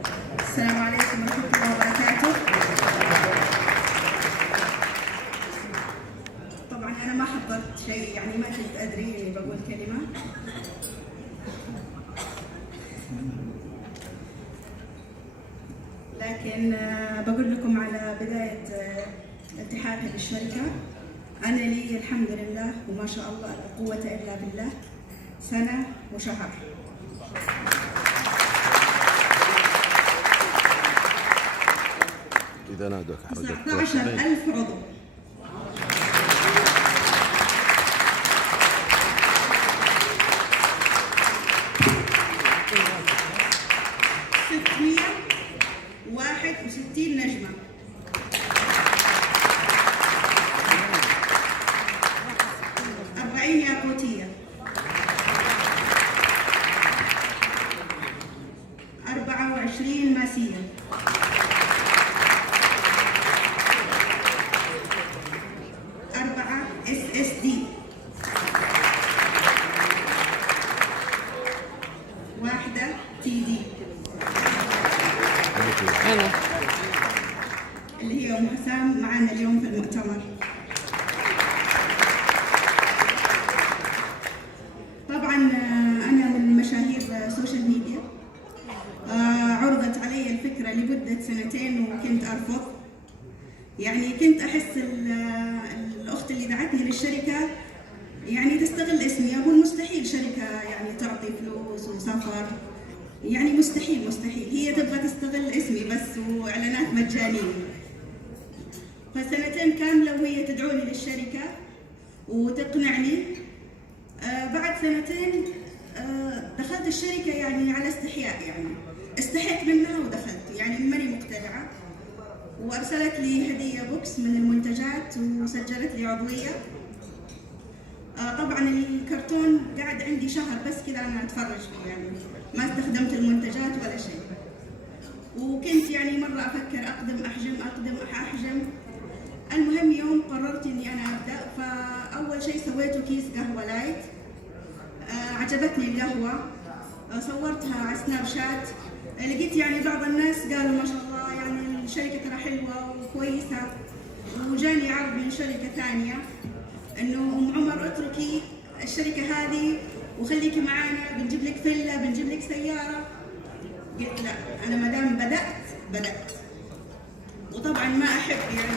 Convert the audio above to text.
السلام عليكم ورحمة الله وبركاته. طبعا أنا ما حضرت شيء، يعني ما كنت أدري إني بقول كلمة، لكن بقول لكم على بداية التحاقي بالشركة. أنا لي الحمد لله وما شاء الله لا قوة إلا بالله 1 سنة وشهر. إذا نادوك حرجك 19,000 عضو. ستمية 61 نجمة. 40 ياقوتية. 24 ماسية. 4 SSD. 1 TD اللي هي أم حسام معنا اليوم في المؤتمر. طبعا أنا من مشاهير السوشيال ميديا. عرضت علي الفكرة لمدة 2 سنين وكنت أرفض. يعني كنت أحس الأخت اللي دعتني للشركة يعني تستغل اسمي. أقول مستحيل شركة يعني تعطي فلوس وسفر، يعني مستحيل مستحيل. هي تبغى تستغل اسمي بس وإعلانات مجانية. ف2 سنين كاملة وهي تدعوني للشركة وتقنعني. بعد 2 سنين دخلت الشركة يعني على استحياء، يعني استحيت منها ودخلت، يعني ماني مقتنعة. وأرسلت لي هدية بوكس من المنتجات وسجلت لي عضوية. طبعا الكرتون قاعد عندي شهر بس كذا أنا أتفرج فيه، يعني ما استخدمت المنتجات ولا شيء. وكنت يعني مرة أفكر أقدم أحجم. المهم يوم قررت إني أنا أبدأ، فأول شيء سويته كيس قهوة لايت. عجبتني القهوة، صورتها على سناب شات. لقيت يعني بعض الناس قالوا ما شاء الله يعني الشركة ترى حلوة وكويسة. وجاني عرض من شركة ثانية إنه أم عمر اتركي الشركة هذه وخليكي معانا، بنجيب لك فيلا، بنجيب لك سيارة. قلت لا، أنا ما دام بدأت. وطبعا ما أحب يعني